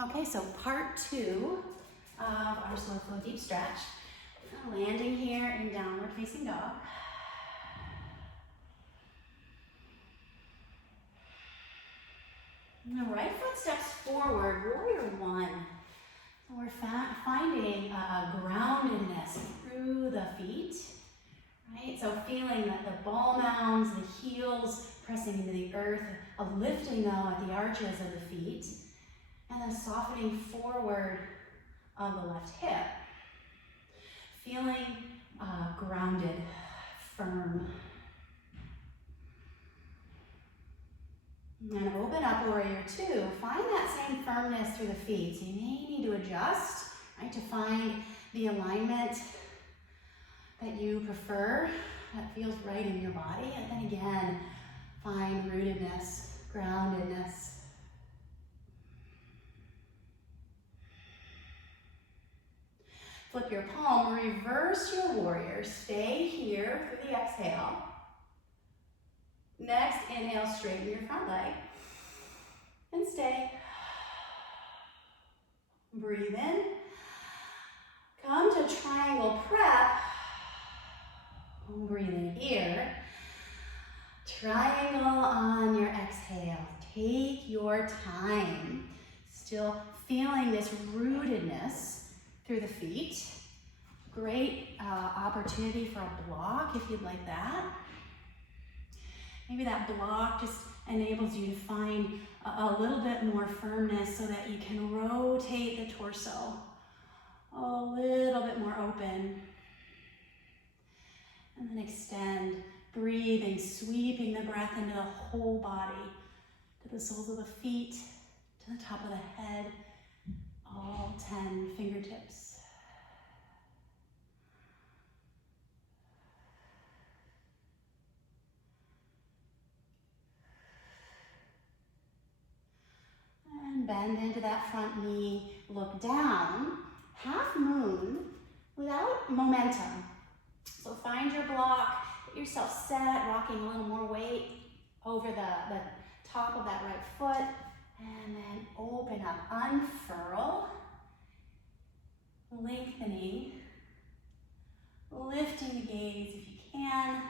Okay, so part 2 of our slow flow deep stretch. Landing here in downward facing dog. And the right foot steps forward, warrior 1. So we're finding groundedness through the feet, right? So feeling that the ball mounds, the heels pressing into the earth, a lifting though at the arches of the feet, and then softening forward of the left hip. Feeling grounded, firm. And open up, warrior 2. Find that same firmness through the feet. So you may need to adjust, right, to find the alignment that you prefer, that feels right in your body. And then again, find rootedness, groundedness. Flip your palm, reverse your warrior. Stay here through the exhale. Next, inhale, straighten your front leg. And stay. Breathe in. Come to triangle prep. Breathe in here. Triangle on your exhale. Take your time. Still feeling this rootedness through the feet. Great opportunity for a block if you'd like that. Maybe that block just enables you to find a little bit more firmness so that you can rotate the torso a little bit more open. And then extend, breathing, sweeping the breath into the whole body, to the soles of the feet, to the top of the head, all 10 fingertips. And bend into that front knee, look down, half moon without momentum. So find your block, get yourself set, rocking a little more weight over the top of that right foot, and then open up, unfurl, lengthening, lifting the gaze if you can.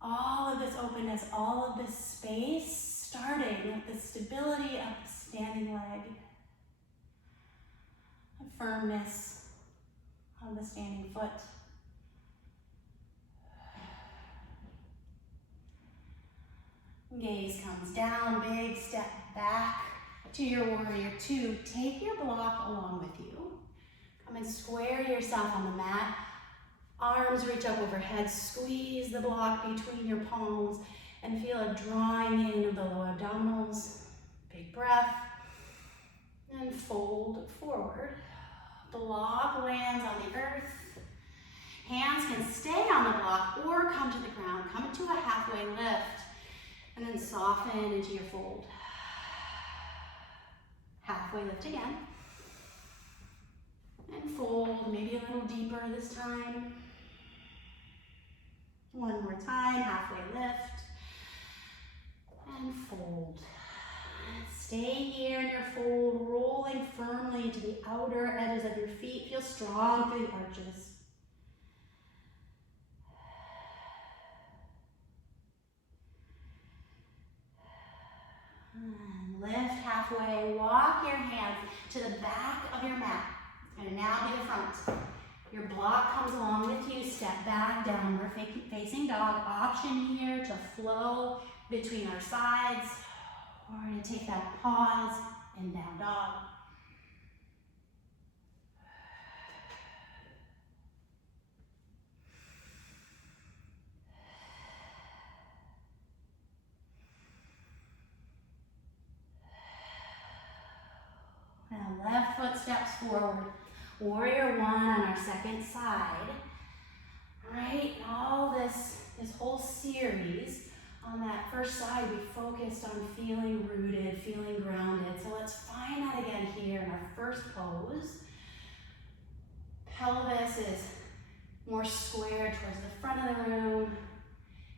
All of this openness, all of this space, starting with the stability of the standing leg, the firmness of the standing foot. Gaze comes down, big step back to your warrior 2. Take your block along with you. Come and square yourself on the mat. Arms reach up overhead, squeeze the block between your palms and feel a drawing in of the lower abdominals. Big breath. And fold forward. Block lands on the earth. Hands can stay on the block or come to the ground. Come into a halfway lift. And then soften into your fold. Halfway lift again. And fold, maybe a little deeper this time. One more time, halfway lift. And fold. Stay here in your fold, rolling firmly to the outer edges of your feet. Feel strong through the arches. And lift halfway, walk your hands to the back of your mat. It's going to now be the front. Your block comes along with you, step back, downward facing dog. Option here to flow between our sides, or to take that pause and down dog. Now left foot steps forward. Warrior 1 on our second side. Right, all this whole series, on that first side, we focused on feeling rooted, feeling grounded. So let's find that again here in our first pose. Pelvis is more squared towards the front of the room,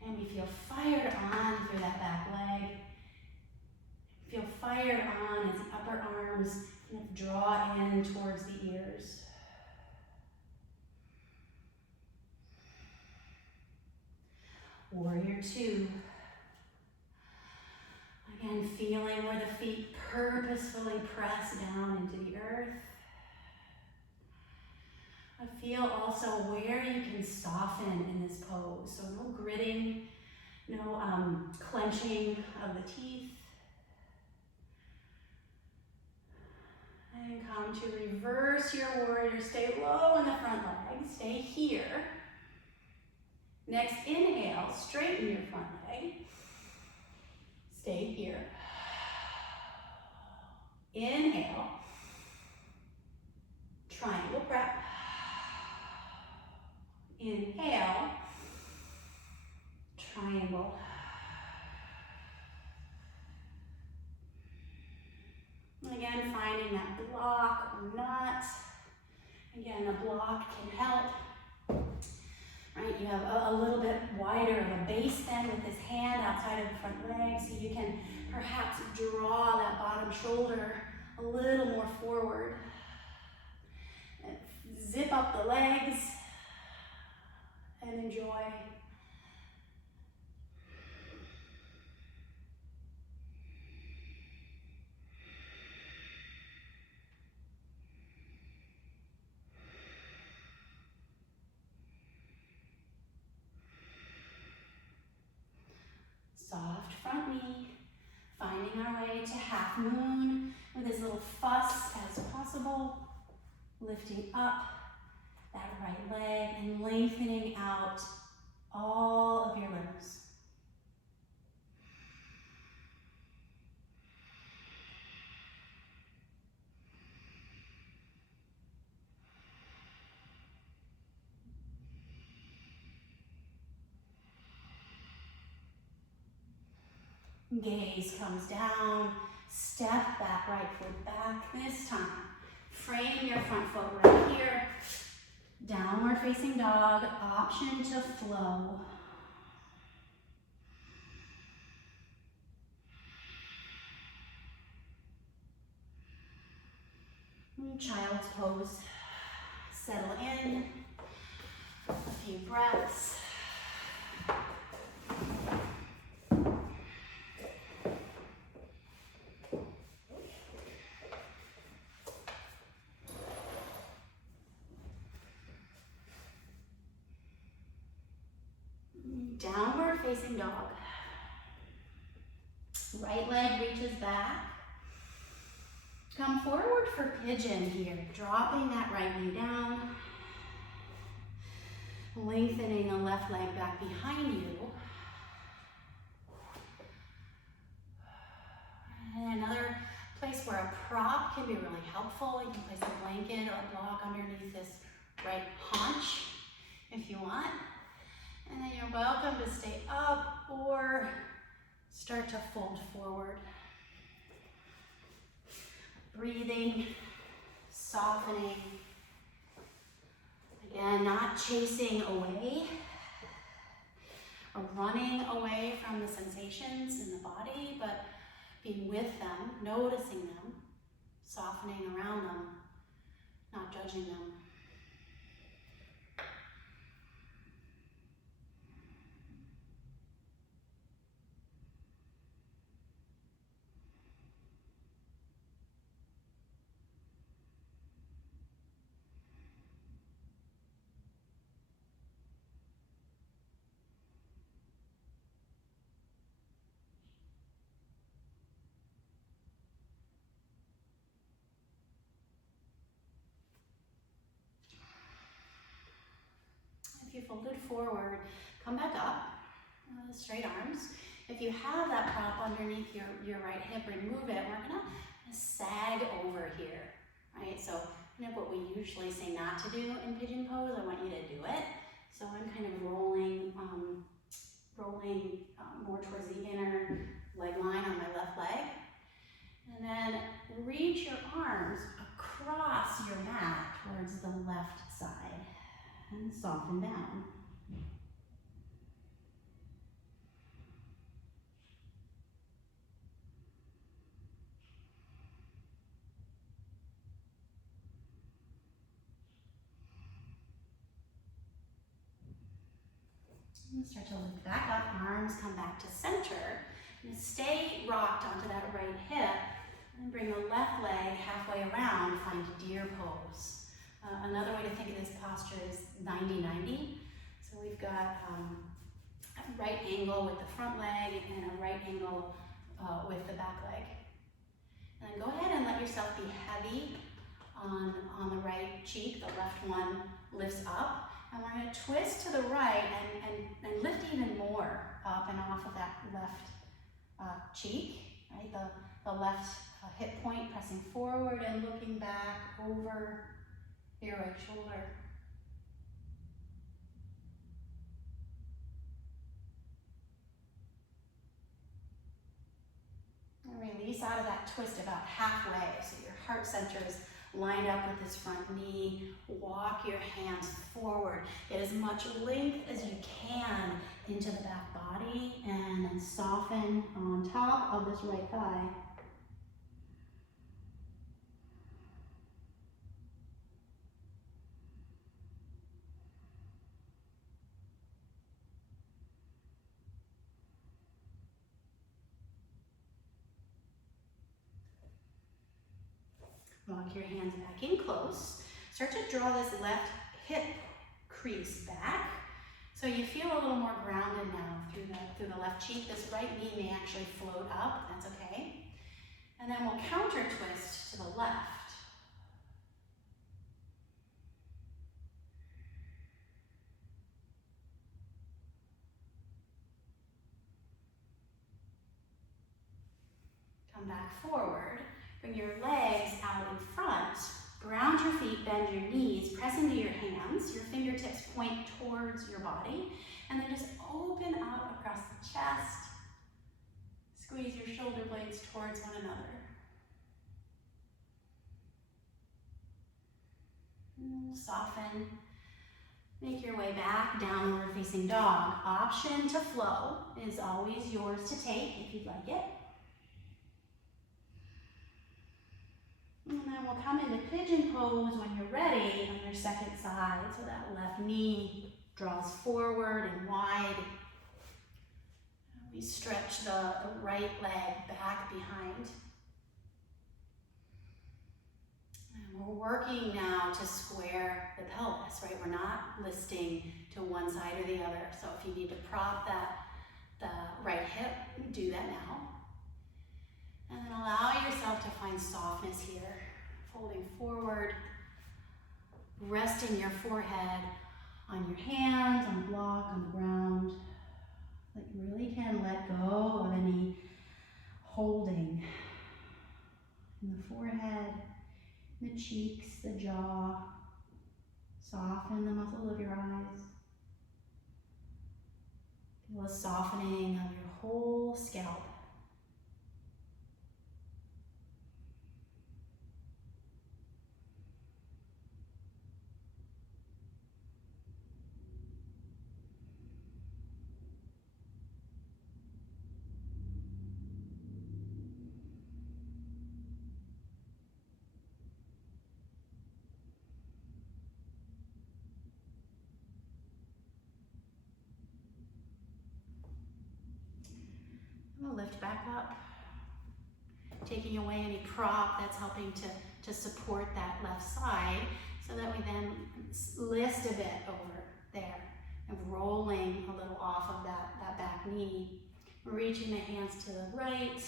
and we feel fired on through that back leg. Feel fired on as the upper arm arms kind of draw in towards the ears. Warrior two. Again, feeling where the feet purposefully press down into the earth. Feel also where you can soften in this pose. So no gritting, no clenching of the teeth. And come to reverse your warrior. Stay low in the front leg. Stay here. Next inhale, straighten your front leg. Stay here. Inhale. Triangle prep. Inhale. Triangle. Again, finding that block or not. Again, a block can help. Right, you have a little bit wider of a base then with this hand outside of the front leg, so you can perhaps draw that bottom shoulder a little more forward. Zip up the legs and enjoy. Soft front knee, finding our way to half moon with as little fuss as possible. Lifting up that right leg and lengthening out all of your limbs. Gaze comes down, step that right foot back. This time, frame your front foot right here. Downward facing dog, option to flow. Child's pose. Settle in. A few breaths. Downward facing dog. Right leg reaches back. Come forward for pigeon here, dropping that right knee down. Lengthening the left leg back behind you. And another place where a prop can be really helpful. You can place a blanket or a block underneath this right haunch if you want. And then you're welcome to stay up or start to fold forward. Breathing, softening. Again, not chasing away or running away from the sensations in the body, but being with them, noticing them, softening around them, not judging them. If you folded forward, come back up, straight arms. If you have that prop underneath your right hip, remove it. We're gonna sag over here, right? So kind of what we usually say not to do in pigeon pose, I want you to do it. So I'm kind of rolling more towards the inner leg line on my left leg. And then reach your arms across your mat towards the left side. And soften down. Start to lift back up, arms come back to center. And stay rocked onto that right hip. And bring the left leg halfway around, find deer pose. Another way to think of this posture is 90-90. So we've got a right angle with the front leg and a right angle with the back leg. And then go ahead and let yourself be heavy on the right cheek. The left one lifts up. And we're going to twist to the right and lift even more up and off of that left cheek. Right? The left hip point pressing forward and looking back over your right shoulder. And release out of that twist about halfway, so your heart center is lined up with this front knee. Walk your hands forward. Get as much length as you can into the back body and then soften on top of this right thigh. Walk your hands back in close. Start to draw this left hip crease back. So you feel a little more grounded now through the left cheek. This right knee may actually float up, that's okay. And then we'll counter twist to the left. Come back forward. Bring your legs out in front. Ground your feet, bend your knees, press into your hands. Your fingertips point towards your body. And then just open up across the chest. Squeeze your shoulder blades towards one another. Soften. Make your way back, downward facing dog. Option to flow is always yours to take if you'd like it. And then we'll come into pigeon pose when you're ready on your second side. So that left knee draws forward and wide. We stretch the right leg back behind. And we're working now to square the pelvis, right? We're not listing to one side or the other. So if you need to prop the right hip, do that now. And then allow yourself to find softness here. Folding forward, resting your forehead on your hands, on the block, on the ground. But you really can let go of any holding in the forehead, the cheeks, the jaw. Soften the muscles of your eyes. Feel a softening of your whole scalp. Lift back up, taking away any prop that's helping to support that left side, so that we then list a bit over there and rolling a little off of that back knee, reaching the hands to the right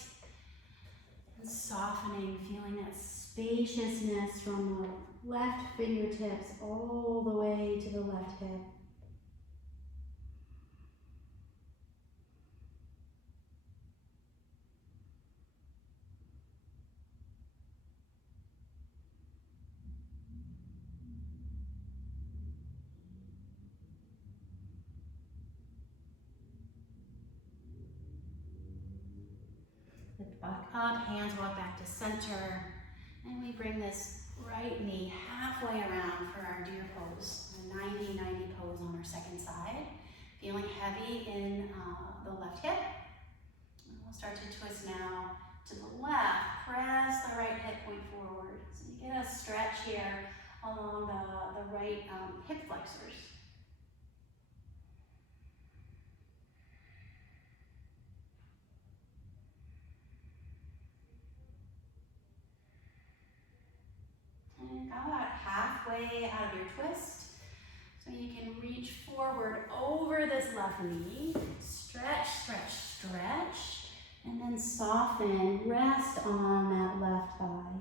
and softening, feeling that spaciousness from the left fingertips all the way to the left hip. Lift back up, hands walk back to center, and we bring this right knee halfway around for our deer pose, a 90-90 pose on our second side. Feeling heavy in the left hip. And we'll start to twist now to the left. Press the right hip point forward. So you get a stretch here along the right hip flexors. way out of your twist. So you can reach forward over this left knee, stretch, stretch, stretch, and then soften, rest on that left thigh.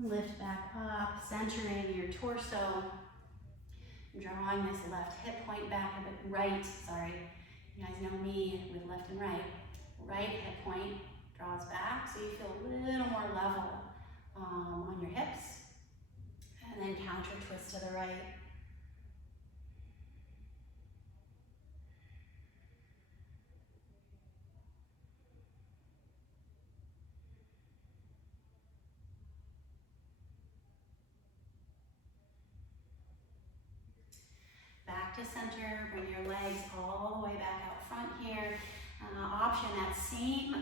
Lift back up, centering your torso, drawing this left hip point back a bit, right, sorry. You guys know me with left and right. Right hip point draws back so you feel a little more level on your hips. And then counter twist to the right. Back to center, bring your legs all the way back out front here. Option that same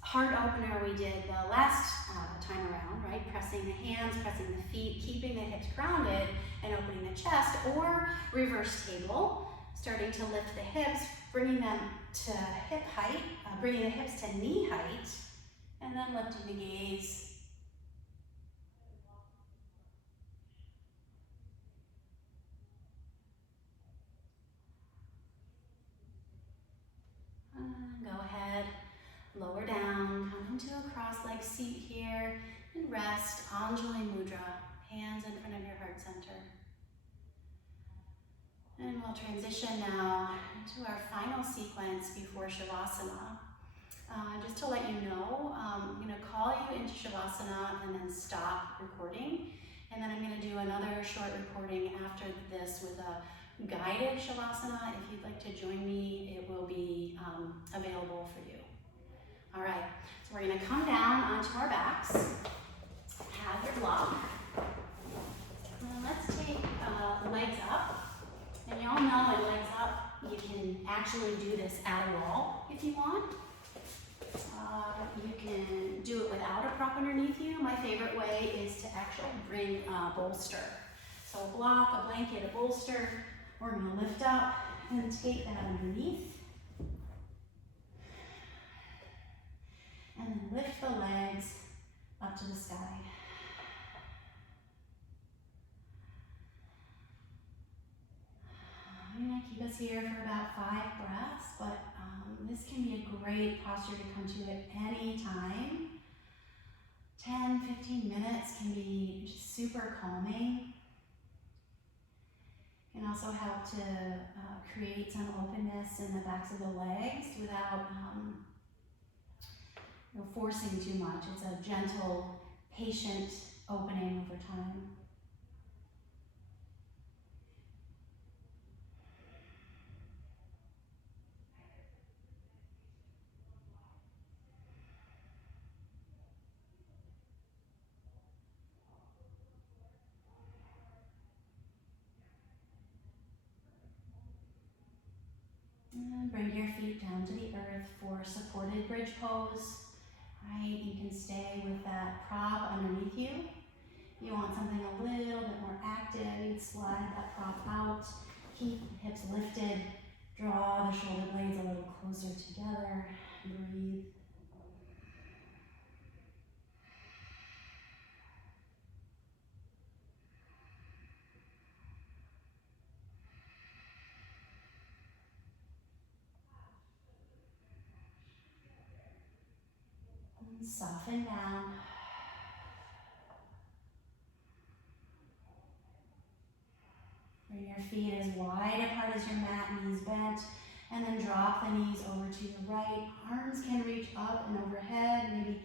heart opener we did the last time around, right? Pressing the hands, pressing the feet, keeping the hips grounded and opening the chest, or reverse table, starting to lift the hips, bringing them to hip height, bringing the hips to knee height, and then lifting the gaze. Go ahead, lower down, come into a cross-legged seat here, and rest, Anjali Mudra, hands in front of your heart center. And we'll transition now into our final sequence before Shavasana. Just to let you know, I'm going to call you into Shavasana and then stop recording. And then I'm going to do another short recording after this with a guided Shavasana. If you'd like to join me, it will be available for you. All right, so we're going to come down onto our backs, have your block. And let's take legs up. And y'all know in legs up, you can actually do this at a wall if you want. You can do it without a prop underneath you. My favorite way is to actually bring a bolster. So a block, a blanket, a bolster. We're going to lift up and take that underneath. And then lift the legs up to the sky. I'm going to keep us here for about 5 breaths, but this can be a great posture to come to at any time. 10, 15 minutes can be just super calming. Can also help to create some openness in the backs of the legs without forcing too much. It's a gentle, patient opening over time. And bring your feet down to the earth for supported bridge pose. Right, you can stay with that prop underneath you. If you want something a little bit more active, you'd slide that prop out, keep the hips lifted, draw the shoulder blades a little closer together, breathe. And soften down. Bring your feet as wide apart as your mat, knees bent, and then drop the knees over to your right. Arms can reach up and overhead, maybe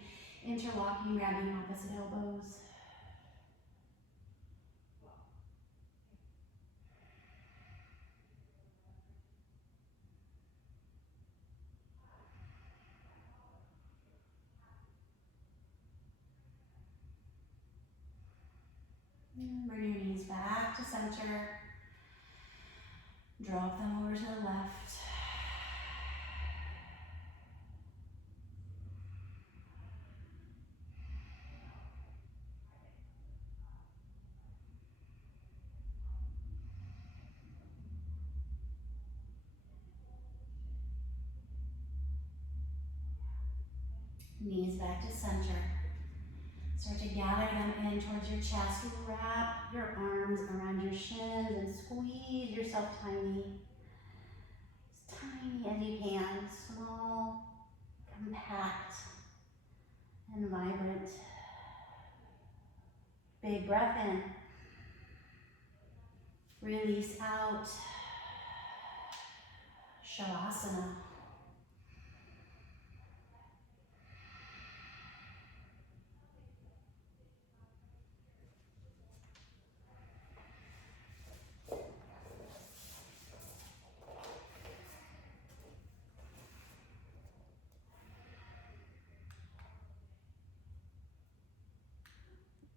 interlocking, grabbing opposite elbows. And bring your knees back to center. Drop them over to the left. Knees back to center. Start to gather them in towards your chest. Wrap your arms around your shins and squeeze yourself tiny. As tiny as you can. Small, compact, and vibrant. Big breath in. Release out. Shavasana.